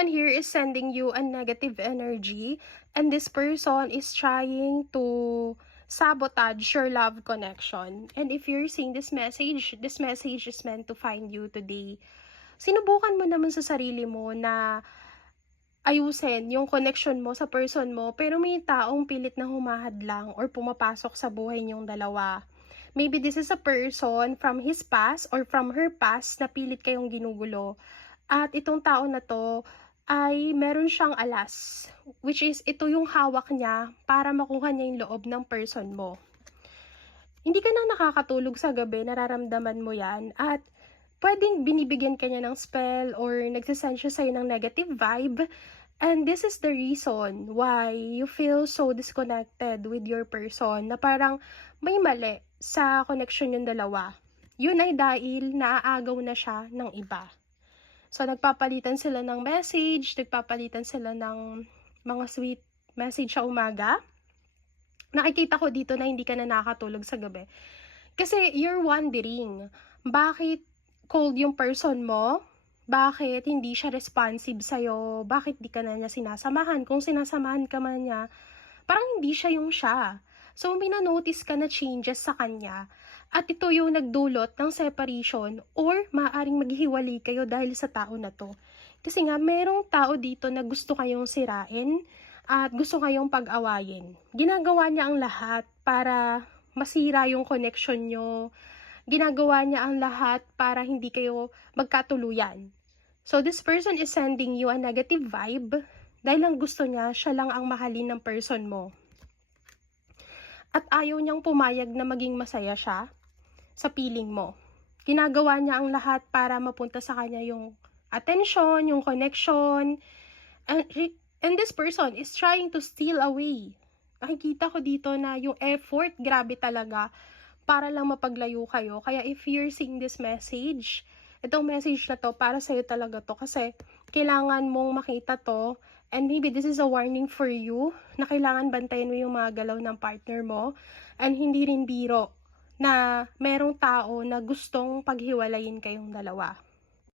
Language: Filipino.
someone here is sending you a negative energy, and this person is trying to sabotage your love connection. And if you're seeing this message is meant to find you today. Sinubukan mo naman sa sarili mo na ayusin yung connection mo sa person mo, pero may taong pilit na humahadlang or pumapasok sa buhay niyong dalawa. Maybe this is a person from his past or from her past na pilit kayong ginugulo. At itong tao na to ay meron siyang alas, which is ito yung hawak niya para makuha niya yung loob ng person mo. Hindi ka na nakakatulog sa gabi, nararamdaman mo yan, at pwedeng binibigyan ka niya ng spell or nagsisend siya sa'yo ng negative vibe. And this is the reason why you feel so disconnected with your person, na parang may mali sa connection yung dalawa. Yun ay dahil naaagaw na siya ng iba. So, nagpapalitan sila ng message, nagpapalitan sila ng mga sweet message sa umaga. Nakikita ko dito na hindi ka na nakakatulog sa gabi. Kasi you're wondering, bakit cold yung person mo? Bakit hindi siya responsive sa'yo? Bakit di ka na niya sinasamahan? Kung sinasamahan ka man niya, parang hindi siya yung siya. So, minanotice ka na changes sa kanya. At ito yung nagdulot ng separation or maaaring maghiwalay kayo dahil sa tao na to. Kasi nga, merong tao dito na gusto kayong sirain at gusto kayong pag-awayin. Ginagawa niya ang lahat para masira yung connection nyo. Ginagawa niya ang lahat para hindi kayo magkatuluyan. So, this person is sending you a negative vibe dahil lang gusto niya, siya lang ang mahalin ng person mo. At ayaw niyang pumayag na maging masaya siya sa piling mo. Ginagawa niya ang lahat para mapunta sa kanya yung attention, yung connection. And this person is trying to steal away. Nakikita ko dito na yung effort, grabe talaga, para lang mapaglayo kayo. Kaya if you're seeing this message, itong message na to, para sa'yo talaga to. Kasi kailangan mong makita to. And maybe this is a warning for you na kailangan bantayan mo yung mga galaw ng partner mo. And hindi rin biro na merong tao na gustong paghiwalayin kayong dalawa.